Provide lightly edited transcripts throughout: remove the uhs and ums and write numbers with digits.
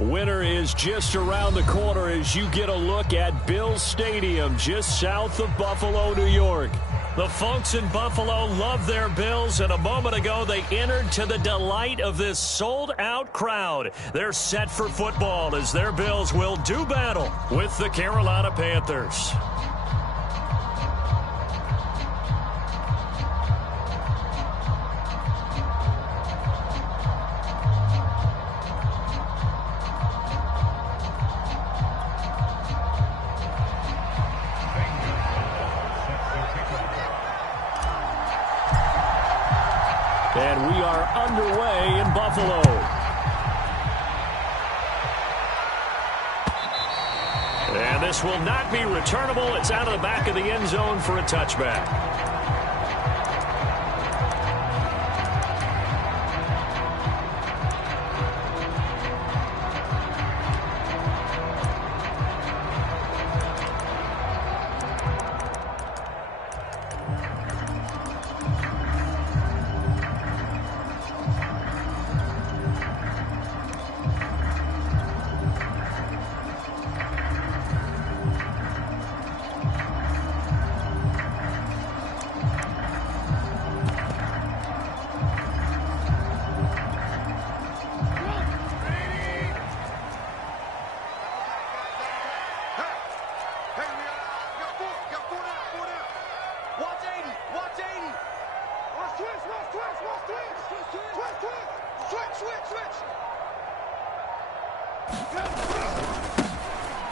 Winter is just around the corner as you get a look at Bills Stadium just south of Buffalo, New York. The folks in Buffalo love their Bills, and a moment ago they entered to the delight of this sold-out crowd. They're set for football as their Bills will do battle with the Carolina Panthers. And we are underway in Buffalo. And this will not be returnable. It's out of the back of the end zone for a touchback.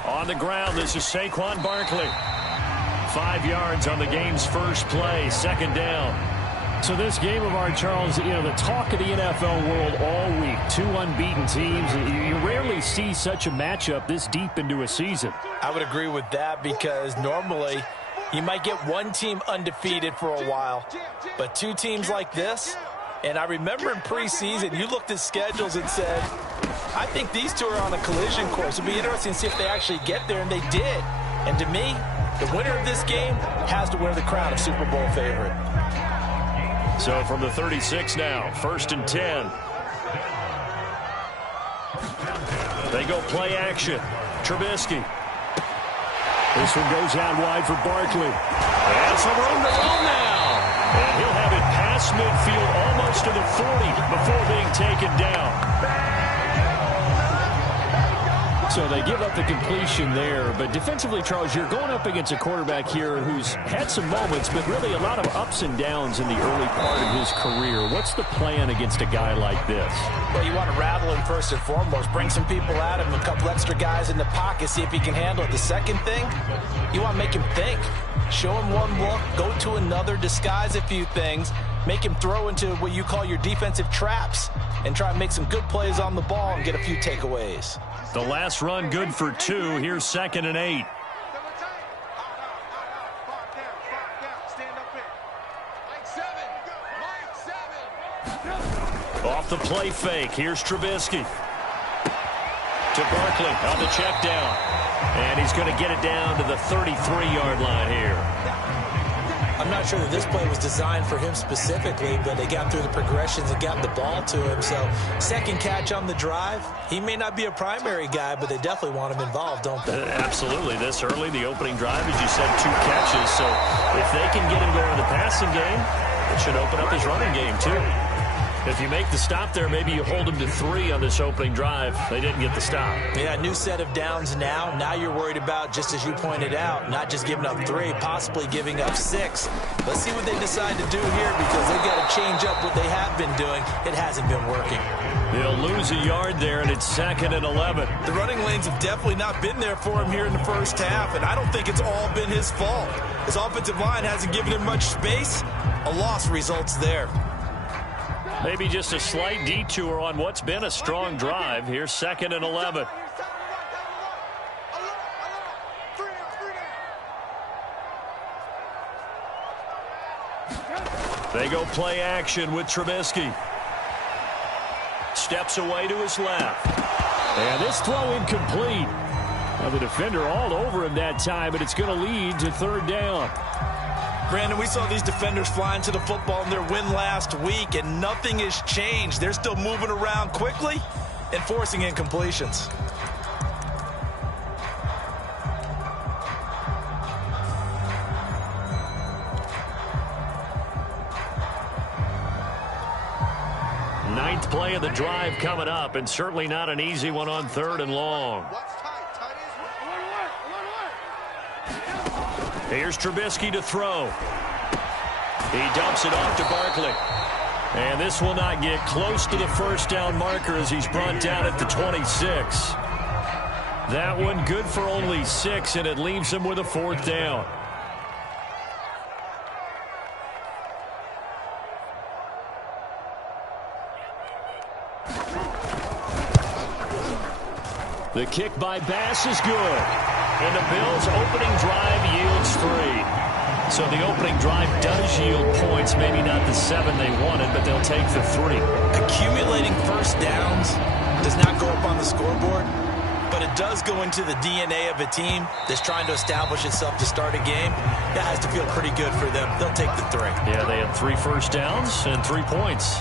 On the ground, this is Saquon Barkley. 5 yards on the game's first play, second down. So this game of ours, Charles, the talk of the NFL world all week. 2 unbeaten teams. You rarely see such a matchup this deep into a season. I would agree with that because normally you might get one team undefeated for a while, but 2 teams like this, and I remember in preseason you looked at schedules and said, I think these 2 are on a collision course. It'll be interesting to see if they actually get there, and they did. And to me, the winner of this game has to wear the crown of Super Bowl favorite. So from the 36 now, 1st and 10. They go play action. Trubisky. This one goes out wide for Barkley. And some room to run now. And he'll have it past midfield almost to the 40 before being taken down. So they give up the completion there, but defensively, Charles, you're going up against a quarterback here who's had some moments, but really a lot of ups and downs in the early part of his career. What's the plan against a guy like this? Well, you want to rattle him first and foremost. Bring some people at him, a couple extra guys in the pocket, see if he can handle it. The second thing, you want to make him think. Show him one look, go to another, disguise a few things, make him throw into what you call your defensive traps, and try and make some good plays on the ball and get a few takeaways. The last run good for 2. Here's 2nd and 8. Off the play fake. Here's Trubisky. To Barkley on the check down. And he's going to get it down to the 33-yard line here. I'm not sure that this play was designed for him specifically, but they got through the progressions and got the ball to him. So, second catch on the drive. He may not be a primary guy, but they definitely want him involved, don't they? Absolutely. This early, the opening drive, as you said, 2 catches. So, if they can get him going in the passing game, it should open up his running game, too. If you make the stop there, maybe you hold them to 3 on this opening drive. They didn't get the stop. Yeah, new set of downs now. Now you're worried about, just as you pointed out, not just giving up 3, possibly giving up 6. Let's see what they decide to do here because they've got to change up what they have been doing. It hasn't been working. They'll lose a yard there, and it's 2nd and 11. The running lanes have definitely not been there for him here in the first half, and I don't think it's all been his fault. His offensive line hasn't given him much space. A loss results there. Maybe just a slight detour on what's been a strong drive. Here's 2nd and 11. They go play action with Trubisky. Steps away to his left. And this throw incomplete. Now the defender all over him that time, but it's going to lead to 3rd down. Brandon, we saw these defenders flying to the football in their win last week, and nothing has changed. They're still moving around quickly. and forcing incompletions. Ninth play of the drive coming up, and certainly not an easy one on 3rd and long. Here's Trubisky to throw. He dumps it off to Barkley. And this will not get close to the first down marker as he's brought down at the 26. That one good for only 6, and it leaves him with a 4th down. The kick by Bass is good. And the Bills' opening drive yields 3. So the opening drive does yield points, maybe not the 7 they wanted, but they'll take the 3. Accumulating first downs does not go up on the scoreboard, but it does go into the DNA of a team that's trying to establish itself to start a game. That has to feel pretty good for them. They'll take the 3. Yeah, they had 3 first downs and 3 points.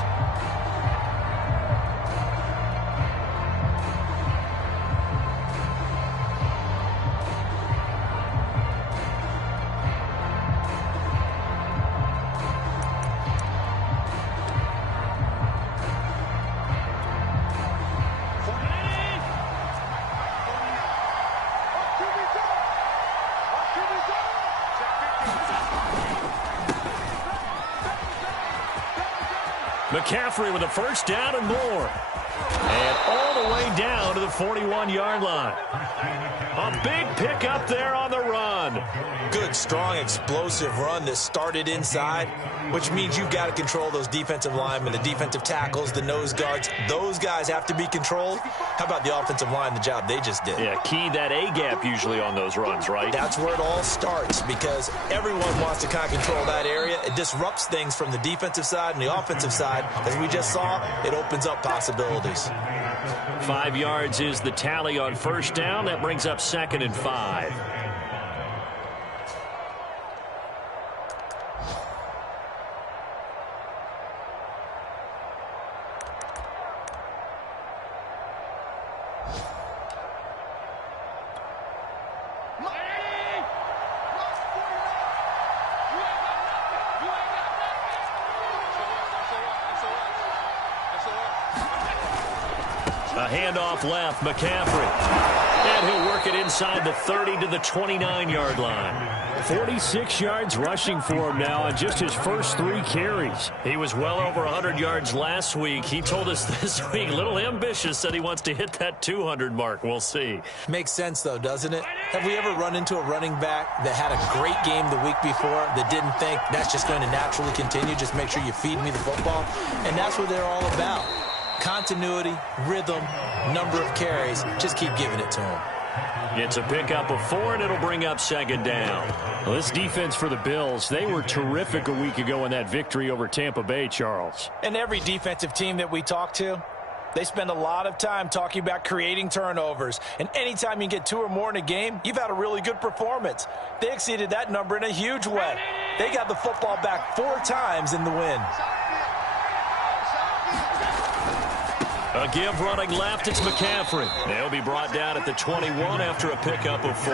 McCaffrey with a first down and more. And all the way down to the 41-yard line. A big pickup there on the run. Good, strong, explosive run that started inside, which means you've got to control those defensive linemen, the defensive tackles, the nose guards. Those guys have to be controlled. How about the offensive line, the job they just did? Yeah, key that A-gap usually on those runs, right? That's where it all starts because everyone wants to kind of control that area. It disrupts things from the defensive side and the offensive side. As we just saw, it opens up possibilities. 5 yards is the tally on first down. That brings up 2nd and 5. A handoff left, McCaffrey. And he'll work it inside the 30 to the 29-yard line. 46 yards rushing for him now on just his first 3 carries. He was well over 100 yards last week. He told us this week, a little ambitious, said he wants to hit that 200 mark. We'll see. Makes sense, though, doesn't it? Have we ever run into a running back that had a great game the week before that didn't think that's just going to naturally continue? Just make sure you feed me the football. And that's what they're all about. Continuity, rhythm, number of carries. Just keep giving it to him. It's a pickup of 4, and it'll bring up 2nd down. Well, this defense for the Bills, they were terrific a week ago in that victory over Tampa Bay, Charles. And every defensive team that we talk to, they spend a lot of time talking about creating turnovers. And anytime you get 2 or more in a game, you've had a really good performance. They exceeded that number in a huge way. They got the football back 4 times in the win. A give running left, it's McCaffrey. They'll be brought down at the 21 after a pickup of 4.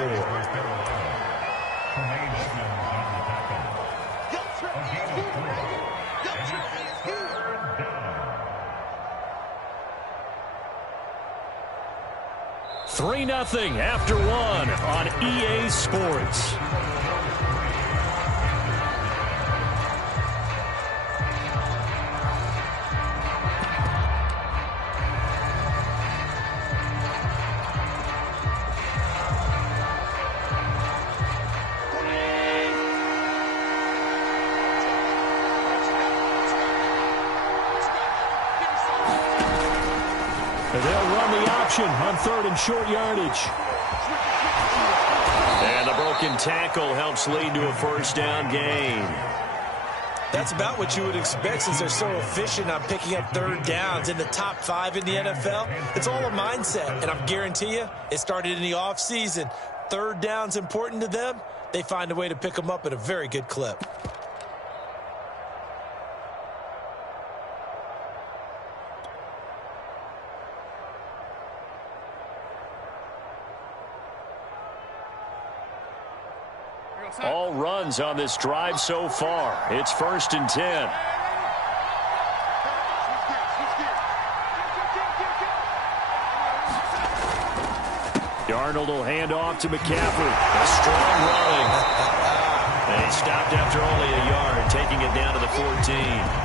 Three 0 after 1 on EA Sports. On 3rd and short yardage. And the broken tackle helps lead to a first down gain. That's about what you would expect since they're so efficient on picking up 3rd downs in the top 5 in the NFL. It's all a mindset, and I guarantee you it started in the offseason. 3rd down's important to them. They find a way to pick them up at a very good clip. All runs on this drive so far. It's 1st and 10. Darnold will hand off to McCaffrey. A strong running. And he stopped after only a yard, taking it down to the 14.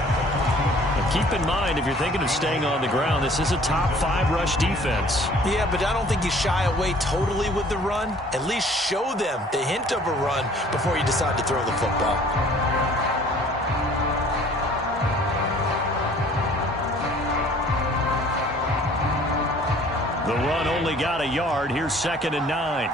Now keep in mind, if you're thinking of staying on the ground, this is a top 5 rush defense. Yeah, but I don't think you shy away totally with the run. At least show them the hint of a run before you decide to throw the football. The run only got a yard. Here's 2nd and 9.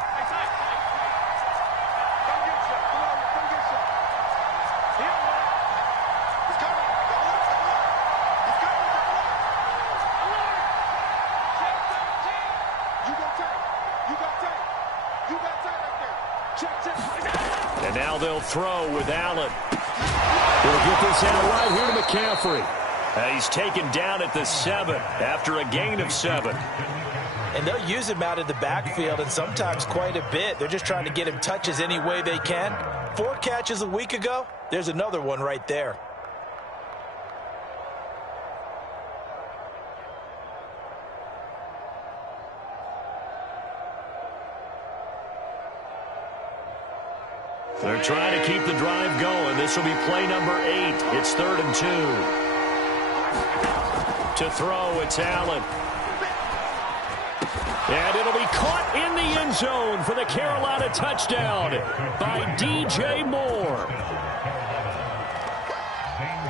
And now they'll throw with Allen. He'll get this out right here to McCaffrey. He's taken down at the 7 after a gain of 7. And they'll use him out of the backfield, and sometimes quite a bit. They're just trying to get him touches any way they can. 4 catches a week ago. There's another one right there. They're trying to keep the drive going. This will be play number 8. It's 3rd and 2. To throw, it's Allen. And it'll be caught in the end zone for the Carolina touchdown by DJ Moore.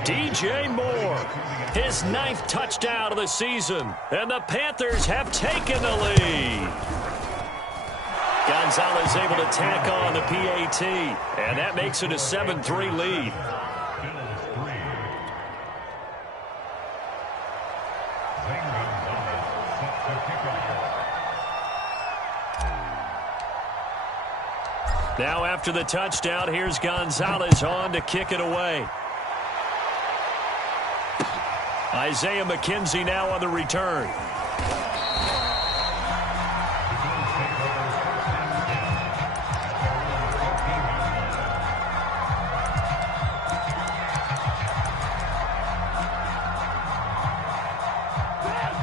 DJ Moore, his 9th touchdown of the season. And the Panthers have taken the lead. Gonzalez able to tack on the PAT, and that makes it a 7-3 lead. Now after the touchdown, here's Gonzalez on to kick it away. Isaiah McKenzie now on the return.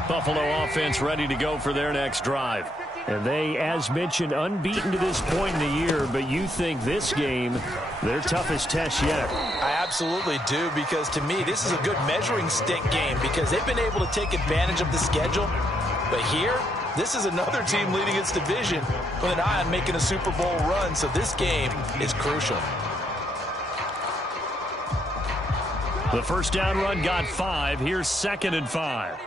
Buffalo offense ready to go for their next drive. And they, as mentioned, unbeaten to this point in the year, but you think this game, their toughest test yet. I absolutely do, because to me, this is a good measuring stick game because they've been able to take advantage of the schedule. But here, this is another team leading its division with an eye on making a Super Bowl run, so this game is crucial. The first down run got 5. Here's 2nd and 5.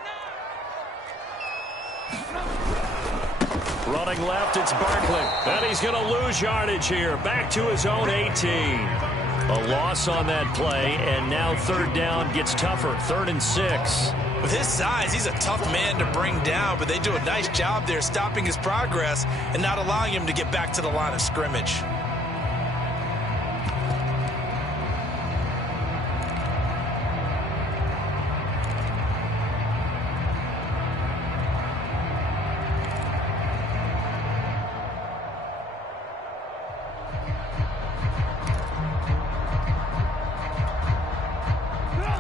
Running left, it's Barkley. And he's going to lose yardage here. Back to his own 18. A loss on that play, and now 3rd down gets tougher. 3rd and 6. With his size, he's a tough man to bring down, but they do a nice job there stopping his progress and not allowing him to get back to the line of scrimmage.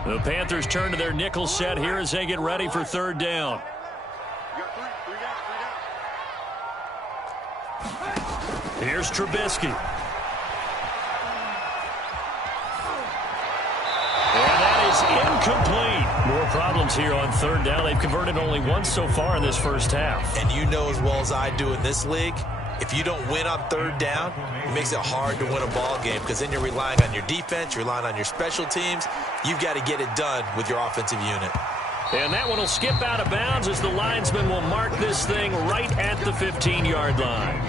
The Panthers turn to their nickel set here as they get ready for 3rd down. Here's Trubisky. And that is incomplete. More problems here on 3rd down. They've converted only once so far in this first half. And you know as well as I do in this league, if you don't win on 3rd down, it makes it hard to win a ball game because then you're relying on your defense, you're relying on your special teams. You've got to get it done with your offensive unit. And that one will skip out of bounds as the linesman will mark this thing right at the 15-yard line.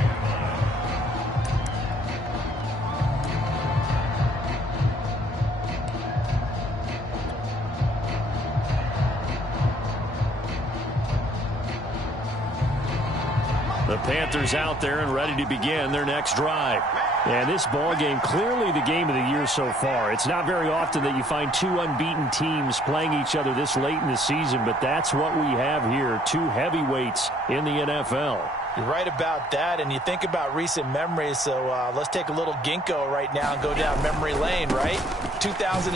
The Panthers out there and ready to begin their next drive. And this ball game, clearly the game of the year so far. It's not very often that you find 2 unbeaten teams playing each other this late in the season, but that's what we have here, 2 heavyweights in the NFL. You're right about that, and you think about recent memories, so let's take a little ginkgo right now and go down memory lane, right? 2007, 7-0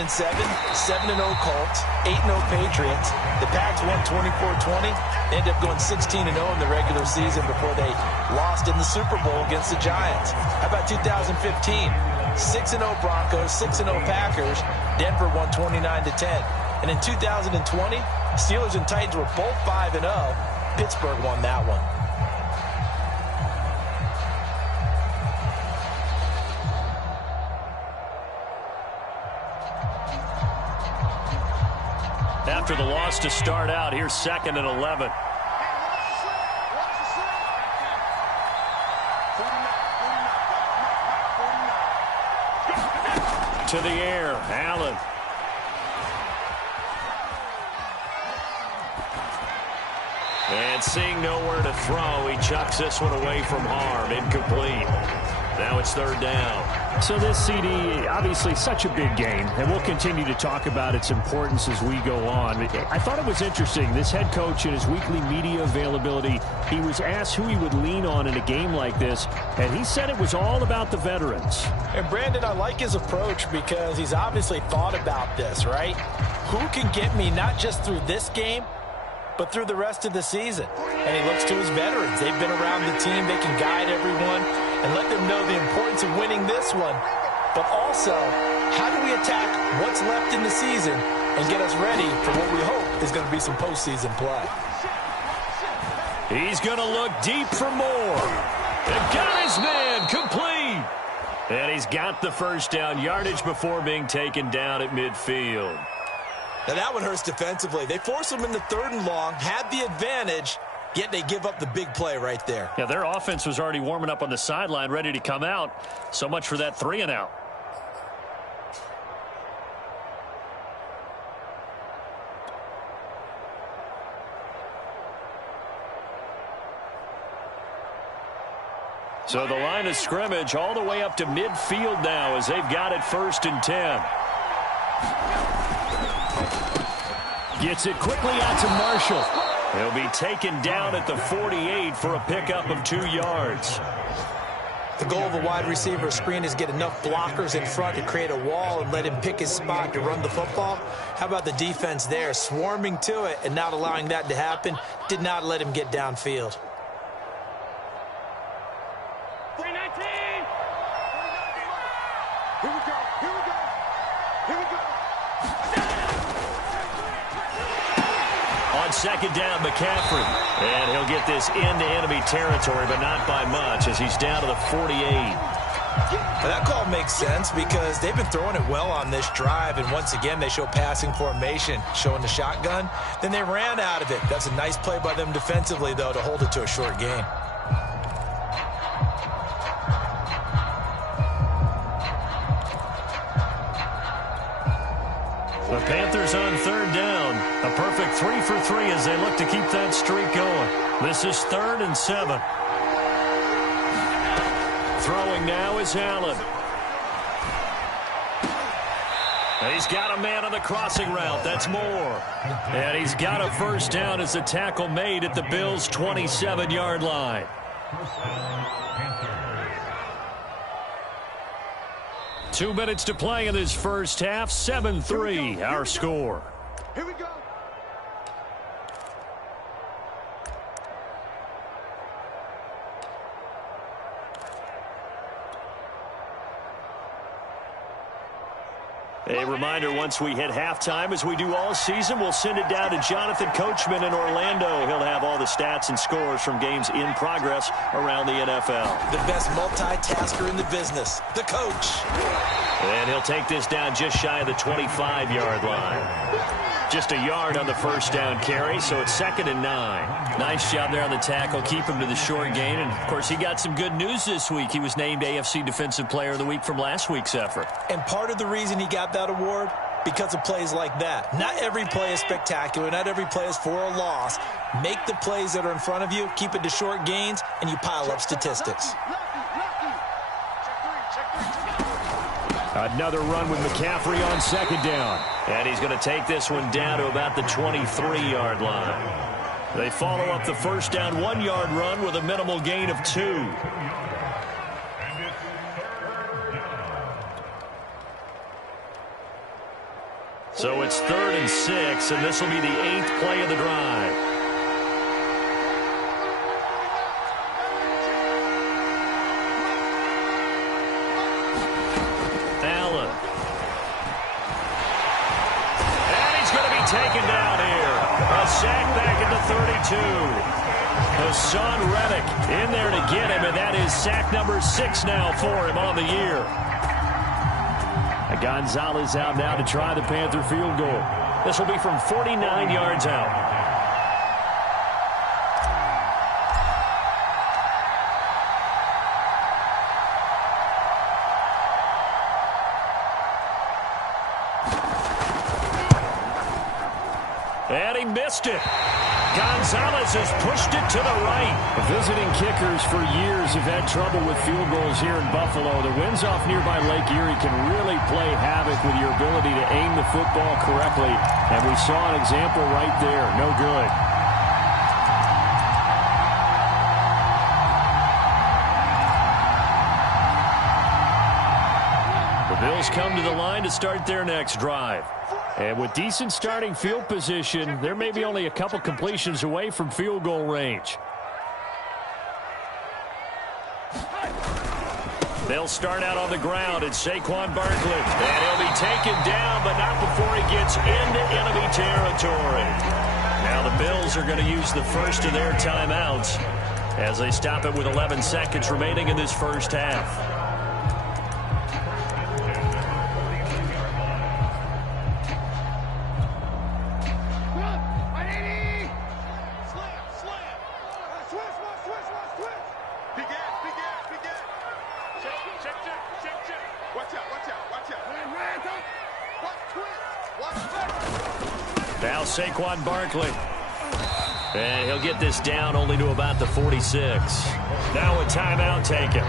Colts, 8-0 Patriots. The Pats won 24-20. They ended up going 16-0 in the regular season before they lost in the Super Bowl against the Giants. How about 2015? 6-0 Broncos, 6-0 Packers. Denver won 29-10. And in 2020, Steelers and Titans were both 5-0. Pittsburgh won that one. After the loss to start out, here's 2nd and 11. To the air, Allen. And seeing nowhere to throw, he chucks this one away from harm. Incomplete. Now it's 3rd down. So this CD, obviously such a big game, and we'll continue to talk about its importance as we go on. I thought it was interesting. This head coach in his weekly media availability, he was asked who he would lean on in a game like this, and he said it was all about the veterans. And Brandon, I like his approach because he's obviously thought about this, right? Who can get me not just through this game, but through the rest of the season? And he looks to his veterans. They've been around the team. They can guide everyone and let them know the importance of winning this one. But also, how do we attack what's left in the season and get us ready for what we hope is going to be some postseason play? He's going to look deep for more. And got his man complete. And he's got the first down yardage before being taken down at midfield. Now that one hurts defensively. They force him into 3rd and long, had the advantage, yet they give up the big play right there. Yeah, their offense was already warming up on the sideline, ready to come out. So much for that 3 and out. So the line of scrimmage all the way up to midfield now as they've got it 1st and 10. Gets it quickly out to Marshall. He'll be taken down at the 48 for a pickup of 2 yards. The goal of a wide receiver screen is get enough blockers in front to create a wall and let him pick his spot to run the football. How about the defense there, swarming to it and not allowing that to happen? Did not let him get downfield. On 2nd down, McCaffrey. And he'll get this into enemy territory, but not by much as he's down to the 48. Now that call makes sense because they've been throwing it well on this drive, and once again they show passing formation, showing the shotgun. Then they ran out of it. That's a nice play by them defensively, though, to hold it to a short gain. The Panthers on 3rd down. A perfect 3 for 3 as they look to keep that streak going. This is 3rd and 7. Throwing now is Allen. And he's got a man on the crossing route. That's Moore. And he's got a first down as the tackle made at the Bills' 27-yard line. 2 minutes to play in this first half. 7-3, our score. Here we go. A reminder, once we hit halftime, as we do all season, we'll send it down to Jonathan Coachman in Orlando. He'll have all the stats and scores from games in progress around the NFL. The best multitasker in the business, the coach. And he'll take this down just shy of the 25-yard line. Just a yard on the first down carry, so it's 2nd and 9. Nice job there on the tackle. Keep him to the short gain. And, of course, he got some good news this week. He was named AFC Defensive Player of the Week from last week's effort. And part of the reason he got that award, because of plays like that. Not every play is spectacular. Not every play is for a loss. Make the plays that are in front of you, keep it to short gains, and you pile up statistics. Another run with McCaffrey on 2nd down. And he's going to take this one down to about the 23-yard line. They follow up the first down 1-yard run with a minimal gain of 2. So it's 3rd and 6, and this will be the 8th play of the drive. Allen. And he's going to be taken down here. A sack back at the 32. Hassan Reddick in there to get him, and that is sack number 6 now for him on the year. Gonzalez out now to try the Panther field goal. This will be from 49 yards out. And he missed it. Gonzalez has pushed it to the right. Visiting kickers for years have had trouble with field goals here in Buffalo. The winds off nearby Lake Erie can really play havoc with your ability to aim the football correctly. And we saw an example right there. No good. The Bills come to the line to start their next drive. And with decent starting field position, they're maybe only a couple completions away from field goal range. They'll start out on the ground. It's Saquon Barkley. And he'll be taken down, but not before he gets into enemy territory. Now the Bills are going to use the first of their timeouts as they stop it with 11 seconds remaining in this first half. Now Saquon Barkley. And he'll get this down only to about the 46. Now a timeout taken.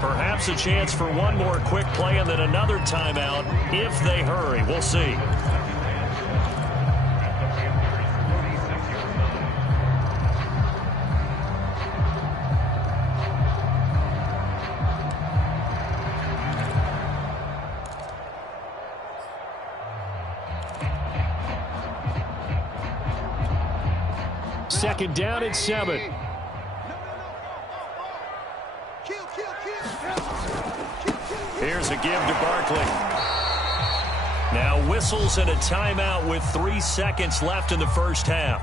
Perhaps a chance for one more quick play and then another timeout if they hurry. We'll see. Second down and 7. Here's a give to Barkley. Now whistles and a timeout with 3 seconds left in the first half.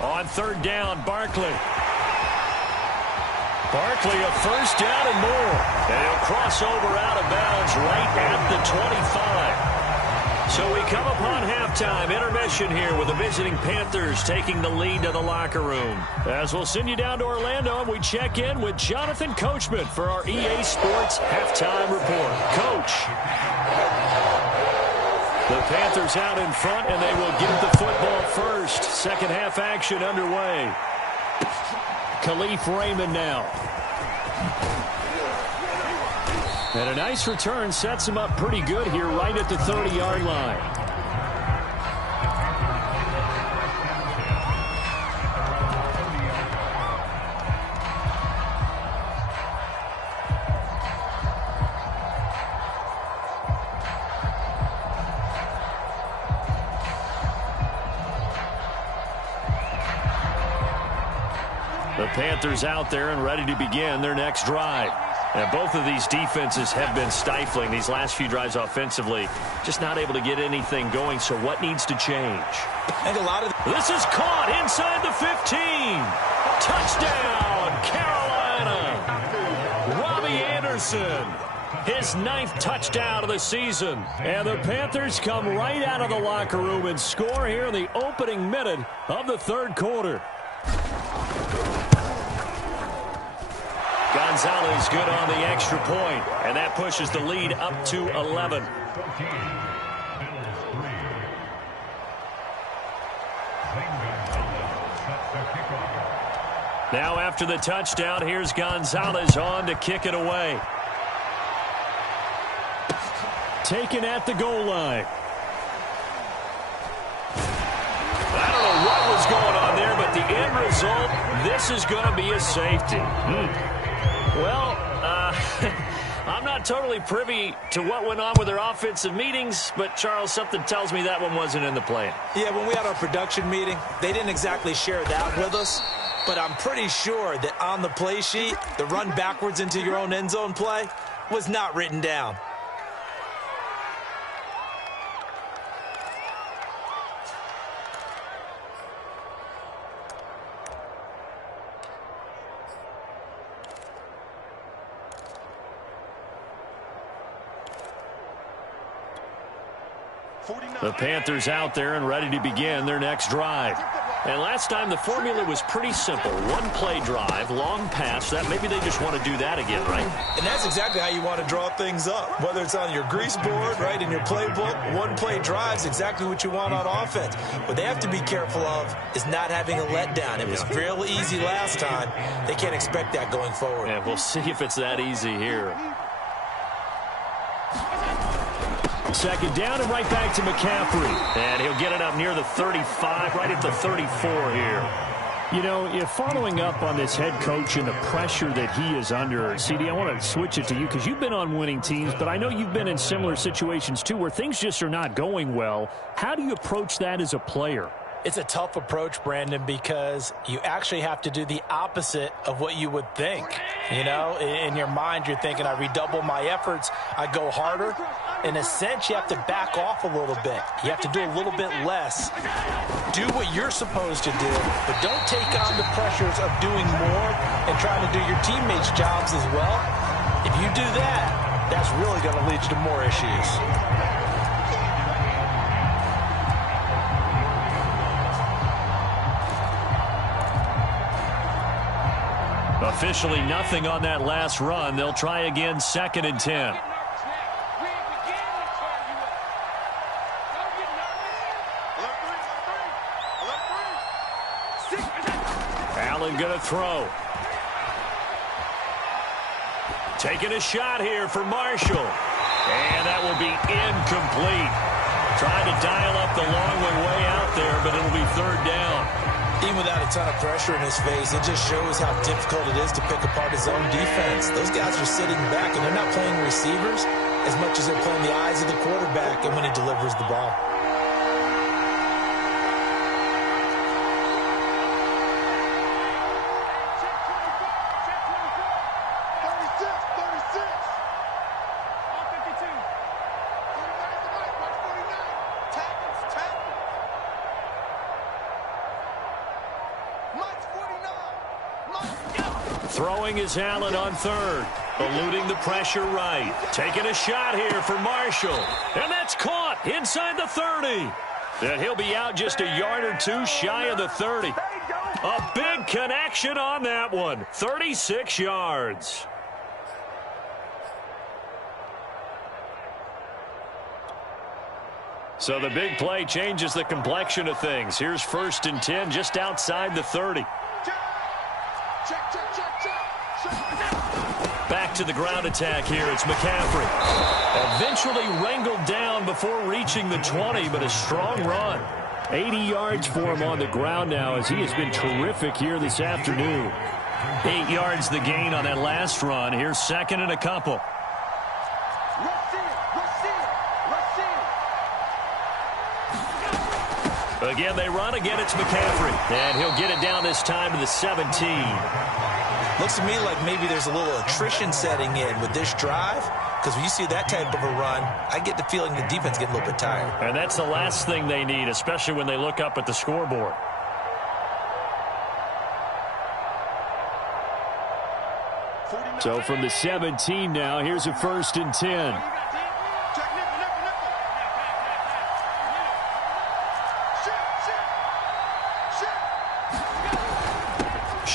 On third down, Barkley. Barkley, a first down and more. And he'll cross over out of bounds right at the 25. So we come upon halftime, intermission here with the visiting Panthers taking the lead to the locker room. As we'll send you down to Orlando, and we check in with Jonathan Coachman for our EA Sports Halftime Report. Coach. The Panthers out in front, and they will get the football first. Second half action underway. Khalif Raymond now. And a nice return sets him up pretty good here right at the 30-yard line. The Panthers out there and ready to begin their next drive. And both of these defenses have been stifling these last few drives offensively. Just not able to get anything going, so what needs to change? I think a lot of this is caught inside the 15. Touchdown, Carolina. Robbie Anderson, his 9th touchdown of the season. And the Panthers come right out of the locker room and score here in the opening minute of the third quarter. Gonzalez good on the extra point, and that pushes the lead up to 11. Now after the touchdown, here's Gonzalez on to kick it away. Taken at the goal line. I don't know what was going on there, but the end result, this is going to be a safety. Well, I'm not totally privy to what went on with their offensive meetings, but, Charles, something tells me that one wasn't in the plan. Yeah, when we had our production meeting, they didn't exactly share that with us, but I'm pretty sure that on the play sheet, the run backwards into your own end zone play was not written down. The Panthers out there and ready to begin their next drive. And last time the formula was pretty simple. One play drive, long pass. That maybe they just want to do that again, right? And that's exactly how you want to draw things up. Whether it's on your grease board, right, in your playbook, one play drive is exactly what you want on offense. What they have to be careful of is not having a letdown. It was real easy last time. They can't expect that going forward. Yeah, we'll see if it's that easy here. Second down and right back to McCaffrey. And he'll get it up near the 35, right at the 34 here. You know, if following up on this head coach and the pressure that he is under, CD, I want to switch it to you because you've been on winning teams, but I know you've been in similar situations too where things just are not going well. How do you approach that as a player? It's a tough approach, Brandon, because you actually have to do the opposite of what you would think. You know, in your mind, you're thinking, I redouble my efforts, I go harder. In a sense, you have to back off a little bit. You have to do a little bit less. Do what you're supposed to do, but don't take on the pressures of doing more and trying to do your teammates' jobs as well. If you do that, that's really going to lead you to more issues. Officially nothing on that last run. They'll try again, 2nd and 10. Allen going to throw. Taking a shot here for Marshall. And that will be incomplete. Trying to dial up the long way out there, but it'll be 3rd down. Even without a ton of pressure in his face, it just shows how difficult it is to pick apart his own defense. Those guys are sitting back, and they're not playing receivers as much as they're playing the eyes of the quarterback and when he delivers the ball. Throwing is Allen on 3rd. Eluding the pressure right. Taking a shot here for Marshall. And that's caught inside the 30. And he'll be out just a yard or two shy of the 30. A big connection on that one. 36 yards. So the big play changes the complexion of things. Here's 1st and 10 just outside the 30. Back to the ground attack here. It's McCaffrey. Eventually wrangled down before reaching the 20, but a strong run. 80 yards for him on the ground now as he has been terrific here this afternoon. 8 yards the gain on that last run. Here's 2nd and a couple. Again, they run. Again, it's McCaffrey. And he'll get it down this time to the 17. Looks to me like maybe there's a little attrition setting in with this drive, because when you see that type of a run, I get the feeling the defense getting a little bit tired. And that's the last thing they need, especially when they look up at the scoreboard. So from the 17 now, here's a 1st and 10.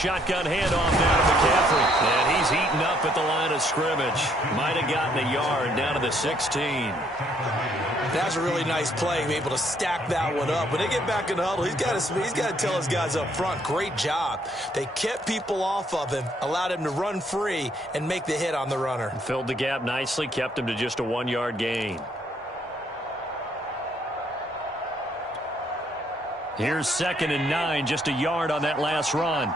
shotgun handoff now to McCaffrey. And he's eaten up at the line of scrimmage. Might have gotten a yard down to the 16. That was a really nice play, able to stack that one up. When they get back in the huddle, he's got to tell his guys up front, great job. They kept people off of him, allowed him to run free and make the hit on the runner. Filled the gap nicely, kept him to just a 1-yard gain. Here's 2nd and 9, just a yard on that last run.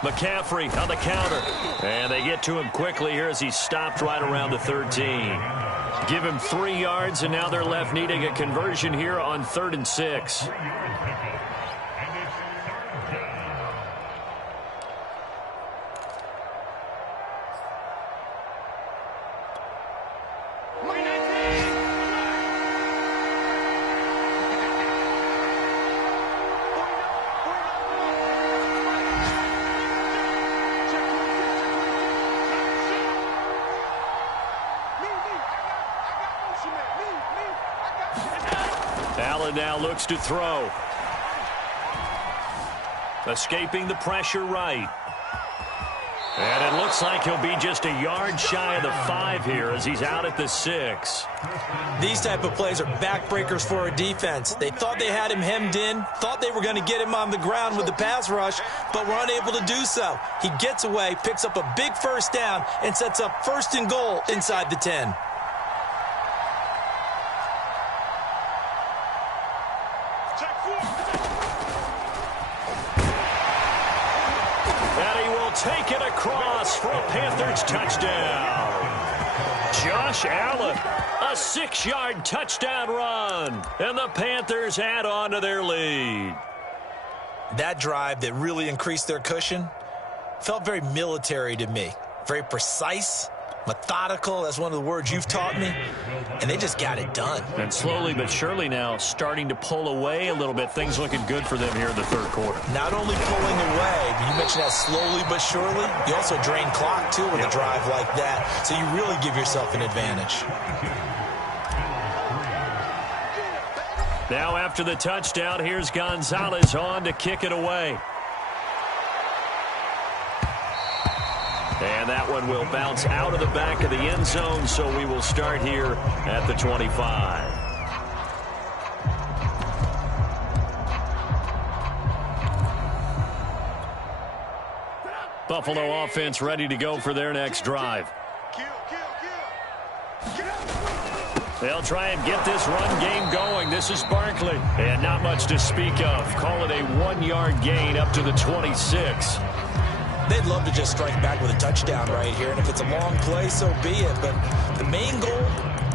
McCaffrey on the counter. And they get to him quickly here as he stopped right around the 13. Give him 3 yards, and now they're left needing a conversion here on 3rd and 6. Allen now looks to throw. Escaping the pressure right. And it looks like he'll be just a yard shy of the 5 here as he's out at the 6. These type of plays are backbreakers for a defense. They thought they had him hemmed in, thought they were going to get him on the ground with the pass rush, but were unable to do so. He gets away, picks up a big first down, and sets up 1st and goal inside the 10. Take it across for a Panthers touchdown. Josh Allen, a 6-yard touchdown run, and the Panthers add on to their lead. That drive that really increased their cushion felt very military to me. Very precise, methodical. That's one of the words you've taught me. And they just got it done. And slowly but surely now starting to pull away a little bit. Things looking good for them here in the 3rd quarter. Not only pulling away, but you mentioned that slowly but surely. You also drain clock, too, with a drive like that. So you really give yourself an advantage. Now after the touchdown, here's Gonzalez on to kick it away. And that one will bounce out of the back of the end zone, so we will start here at the 25. Buffalo offense ready to go for their next drive. They'll try and get this run game going. This is Barkley. And not much to speak of. Call it a 1-yard gain up to the 26. They'd love to just strike back with a touchdown right here, and if it's a long play, so be it. But the main goal,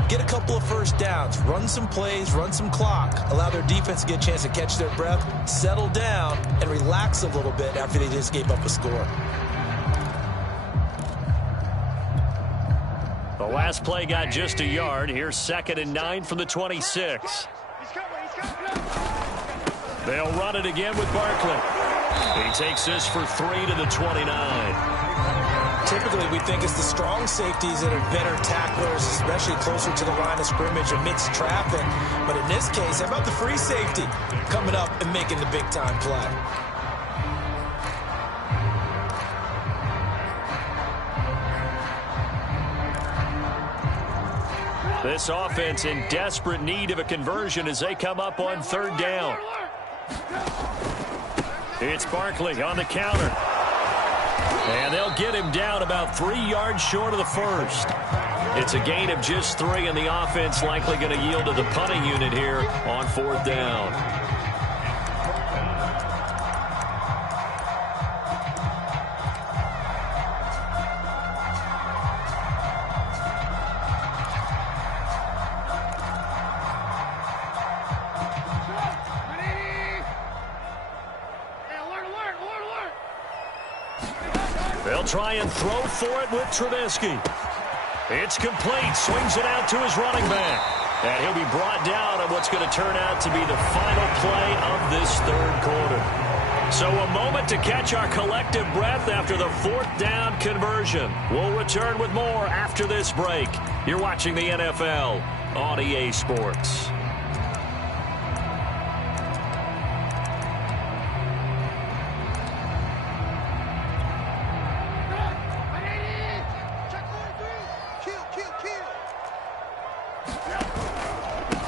get a couple of first downs, run some plays, run some clock, allow their defense to get a chance to catch their breath, settle down, and relax a little bit after they just gave up a score. The last play got just a yard. Here's 2nd and 9 from the 26. They'll run it again with Barkley. He takes this for 3 to the 29. Typically, we think it's the strong safeties that are better tacklers, especially closer to the line of scrimmage amidst traffic. But in this case, how about the free safety coming up and making the big-time play? This offense in desperate need of a conversion as they come up on 3rd down. It's Barkley on the counter. And they'll get him down about 3 yards short of the 1st. It's a gain of just 3, and the offense likely going to yield to the punting unit here on 4th down. They'll try and throw for it with Trubisky. It's complete. Swings it out to his running back. And he'll be brought down on what's going to turn out to be the final play of this 3rd quarter. So a moment to catch our collective breath after the fourth down conversion. We'll return with more after this break. You're watching the NFL on EA Sports.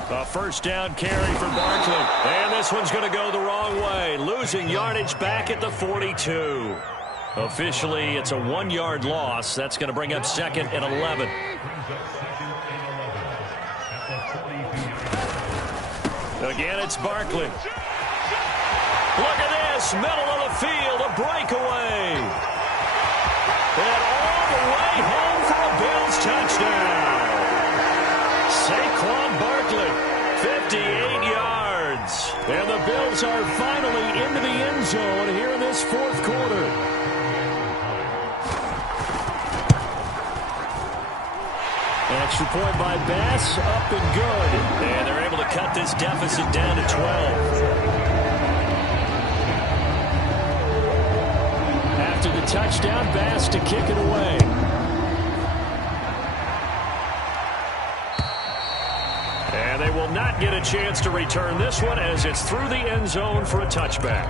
A first down carry for Barkley. And this one's going to go the wrong way. Losing yardage back at the 42. Officially, it's a 1-yard loss. That's going to bring up 2nd and 11. Again, it's Barkley. Look at this. Middle of the field. A breakaway. And all the way home for a Bills touchdown. Saquon Barkley, 58 yards. And the Bills are finally into the end zone here in this fourth quarter. Extra point by Bass, up and good. And they're able to cut this deficit down to 12. After the touchdown, Bass to kick it away. And they will not get a chance to return this one as it's through the end zone for a touchback.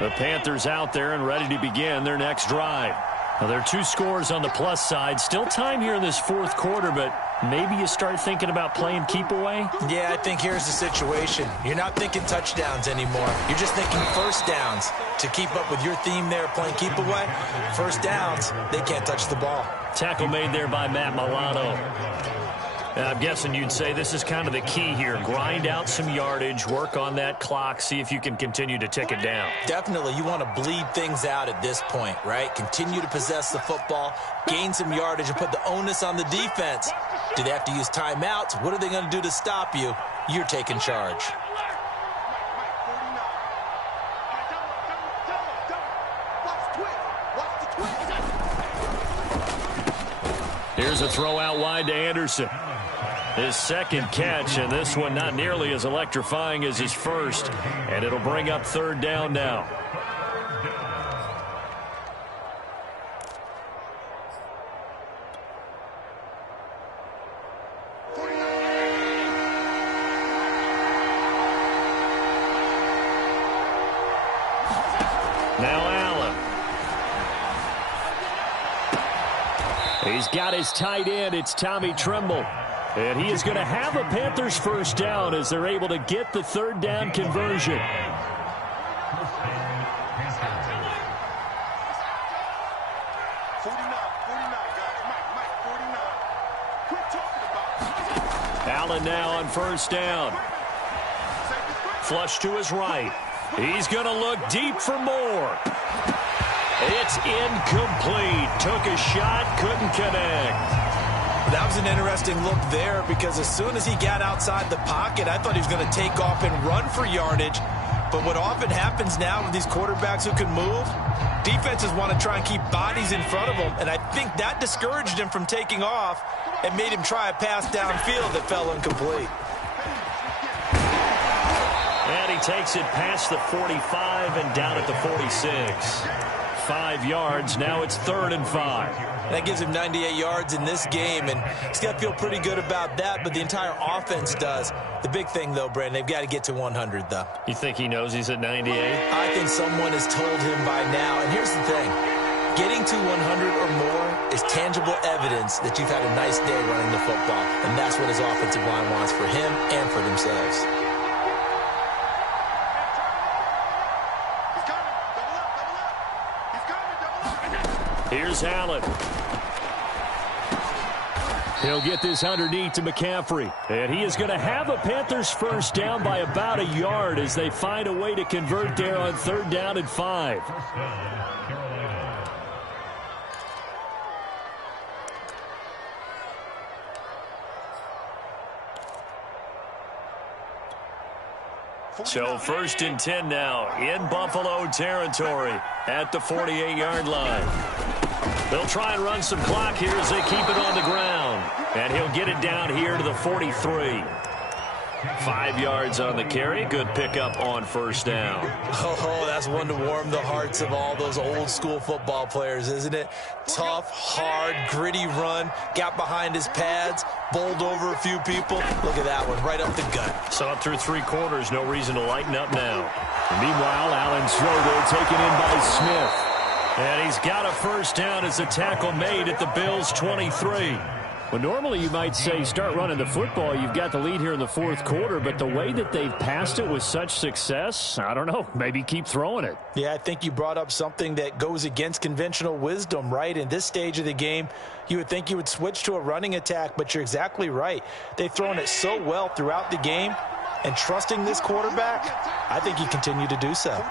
The Panthers out there and ready to begin their next drive. Well, there are 2 scores on the plus side. Still time here in this fourth quarter, but maybe you start thinking about playing keep away? Yeah, I think here's the situation. You're not thinking touchdowns anymore. You're just thinking first downs. To keep up with your theme there, playing keep away, first downs, they can't touch the ball. Tackle made there by Matt Milano. I'm guessing you'd say this is kind of the key here. Grind out some yardage, work on that clock, see if you can continue to tick it down. Definitely. You want to bleed things out at this point, right? Continue to possess the football, gain some yardage, and put the onus on the defense. Do they have to use timeouts? What are they going to do to stop you? You're taking charge. Here's a throw out wide to Anderson. His second catch, and this one not nearly as electrifying as his first. And it'll bring up 3rd down now. Now Allen. He's got his tight end. It's Tommy Tremble. And he is going to have a Panthers first down as they're able to get the 3rd down conversion. Allen now on first down. Flush to his right. He's going to look deep for more. It's incomplete. Took a shot, couldn't connect. That was an interesting look there because as soon as he got outside the pocket, I thought he was going to take off and run for yardage. But what often happens now with these quarterbacks who can move, defenses want to try and keep bodies in front of them. And I think that discouraged him from taking off and made him try a pass downfield that fell incomplete. And he takes it past the 45 and down at the 46. 5 yards. Now it's 3rd and 5. That gives him 98 yards in this game, and he's got to feel pretty good about that, but the entire offense does. The big thing, though, Brandon, they've got to get to 100, though. You think he knows he's at 98? I think someone has told him by now, and here's the thing. Getting to 100 or more is tangible evidence that you've had a nice day running the football, and that's what his offensive line wants for him and for themselves. Here's Allen. He'll get this underneath to McCaffrey. And he is going to have a Panthers first down by about a yard as they find a way to convert there on 3rd down and 5. So 1st and 10 now in Buffalo territory at the 48-yard line. They'll try and run some clock here as they keep it on the ground. And he'll get it down here to the 43. 5 yards on the carry. Good pickup on 1st down. Oh, that's one to warm the hearts of all those old-school football players, isn't it? Tough, hard, gritty run. Got behind his pads, bowled over a few people. Look at that one, right up the gut. Saw it through 3 quarters. No reason to lighten up now. And meanwhile, Allen's throw there taken in by Smith. And he's got a 1st down as a tackle made at the Bills' 23. Well, normally you might say start running the football. You've got the lead here in the 4th quarter, but the way that they've passed it with such success, I don't know, maybe keep throwing it. Yeah, I think you brought up something that goes against conventional wisdom, right? In this stage of the game, you would think you would switch to a running attack, but you're exactly right. They've thrown it so well throughout the game, and trusting this quarterback, I think you continue to do so.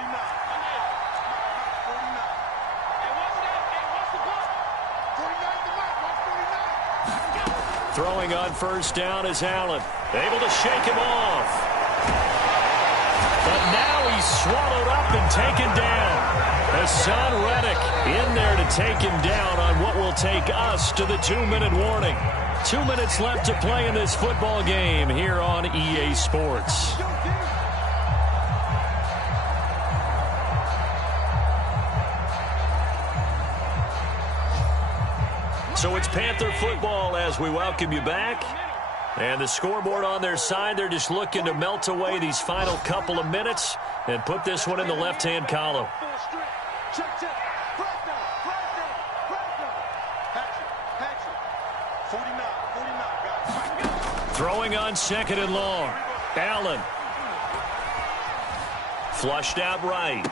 Throwing on 1st down is Allen. Able to shake him off. But now he's swallowed up and taken down. Hassan Reddick in there to take him down on what will take us to the 2-minute warning. 2 minutes left to play in this football game here on EA Sports. So it's Panther football as we welcome you back. And the scoreboard on their side, they're just looking to melt away these final couple of minutes and put this one in the left-hand column. Throwing on 2nd and long. Allen. Flushed out right.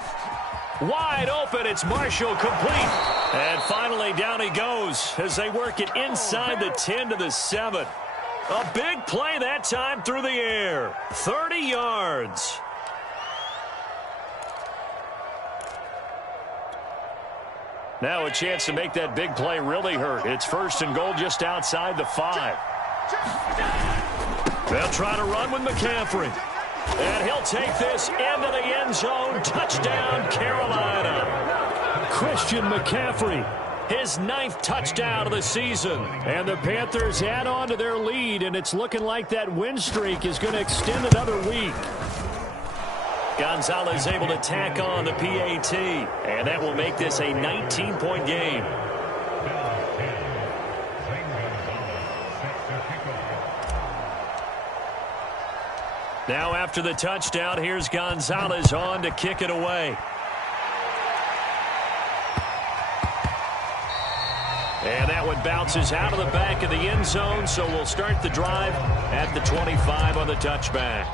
Wide open, it's Marshall, complete. And finally down he goes as they work it inside the 10 to the 7. A big play that time through the air. 30 yards. Now a chance to make that big play really hurt. It's 1st and goal just outside the 5. They'll try to run with McCaffrey. And he'll take this into the end zone. Touchdown, Carolina. Christian McCaffrey, his 9th touchdown of the season. And the Panthers add on to their lead, and it's looking like that win streak is going to extend another week. Gonzalez able to tack on the PAT, and that will make this a 19-point game. Now after the touchdown, here's Gonzalez on to kick it away. And that one bounces out of the back of the end zone, so we'll start the drive at the 25 on the touchback.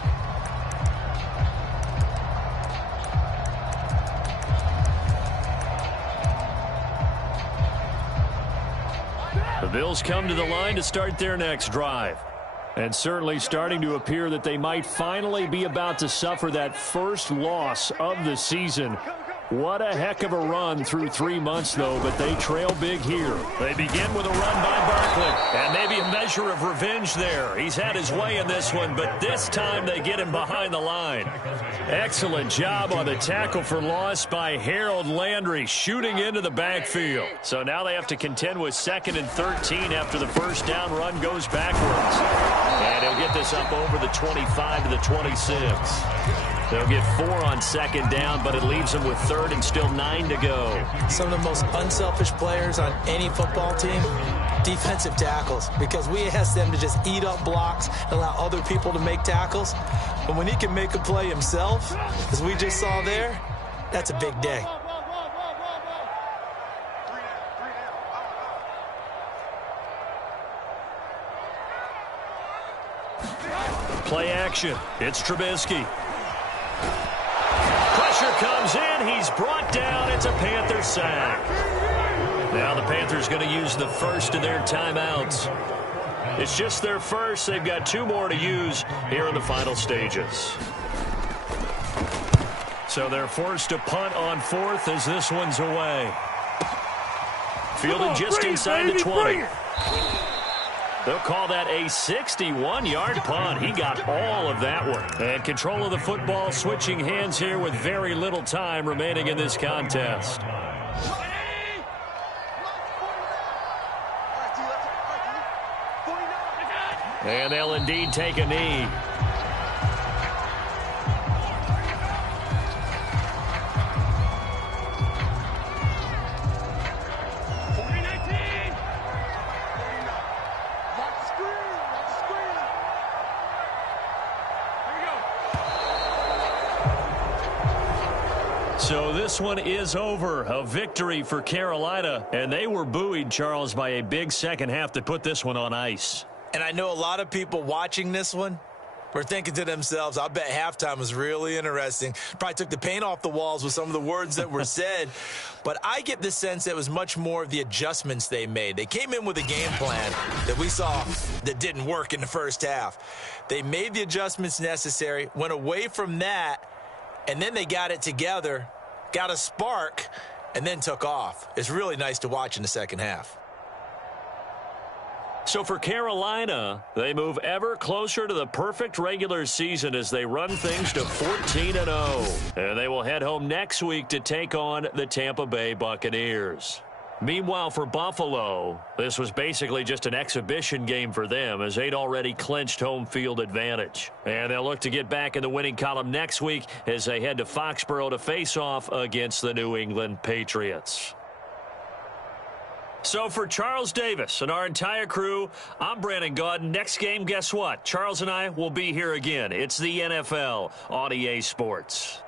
The Bills come to the line to start their next drive. And certainly starting to appear that they might finally be about to suffer that first loss of the season. What a heck of a run through 3 months, though, but they trail big here. They begin with a run by Barkley, and maybe a measure of revenge there. He's had his way in this one, but this time they get him behind the line. Excellent job on the tackle for loss by Harold Landry, shooting into the backfield. So now they have to contend with 2nd and 13 after the first down run goes backwards. And he'll get this up over the 25 to the 26. They'll get 4 on 2nd down, but it leaves them with 3rd and still 9 to go. Some of the most unselfish players on any football team, defensive tackles, because we ask them to just eat up blocks and allow other people to make tackles. But when he can make a play himself, as we just saw there, that's a big day. Play action. It's Trubisky. Pressure comes in. He's brought down. It's a Panther sack. Now the Panthers going to use the first of their timeouts. It's just their first. They've got 2 more to use here in the final stages. So they're forced to punt on 4th as this one's away. Fielded just inside the 20. They'll call that a 61-yard punt. He got all of that one. And control of the football switching hands here with very little time remaining in this contest. And they'll indeed take a knee. So this one is over. A victory for Carolina. And they were buoyed, Charles, by a big second half that put this one on ice. And I know a lot of people watching this one were thinking to themselves, I bet halftime was really interesting. Probably took the paint off the walls with some of the words that were said. But I get the sense that it was much more of the adjustments they made. They came in with a game plan that we saw that didn't work in the first half. They made the adjustments necessary, went away from that, and then they got it together, got a spark, and then took off. It's really nice to watch in the second half. So for Carolina, they move ever closer to the perfect regular season as they run things to 14-0. And they will head home next week to take on the Tampa Bay Buccaneers. Meanwhile, for Buffalo, this was basically just an exhibition game for them as they'd already clinched home field advantage. And they'll look to get back in the winning column next week as they head to Foxborough to face off against the New England Patriots. So for Charles Davis and our entire crew, I'm Brandon Gaudin. Next game, guess what? Charles and I will be here again. It's the NFL on EA Sports.